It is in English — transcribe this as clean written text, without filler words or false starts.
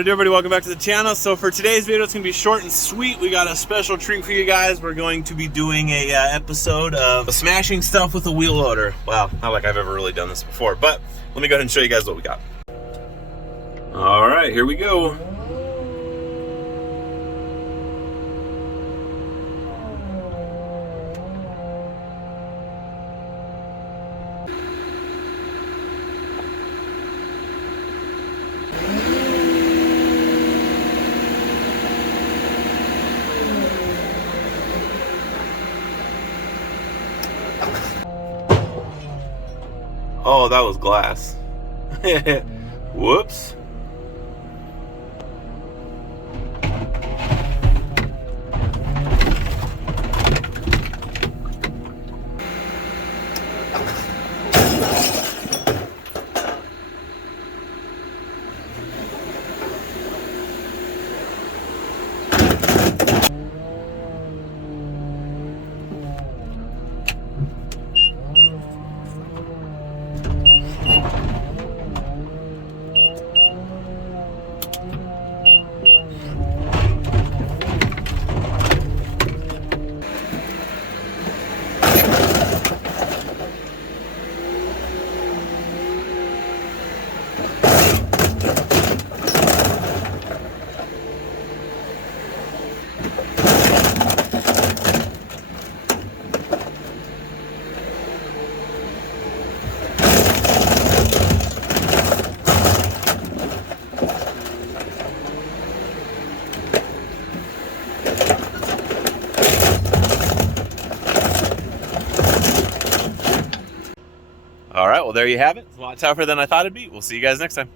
What up, everybody? Welcome back to the channel. So for today's video, it's going to be short and sweet. We got a special treat for you guys. We're going to be doing a episode of smashing stuff with a wheel loader. Wow, not like I've ever really done this before, but let me go ahead and show you guys what we got. All right, here we go. Oh, that was glass. Whoops. All right, well, there you have it. It's a lot tougher than I thought it'd be. We'll see you guys next time.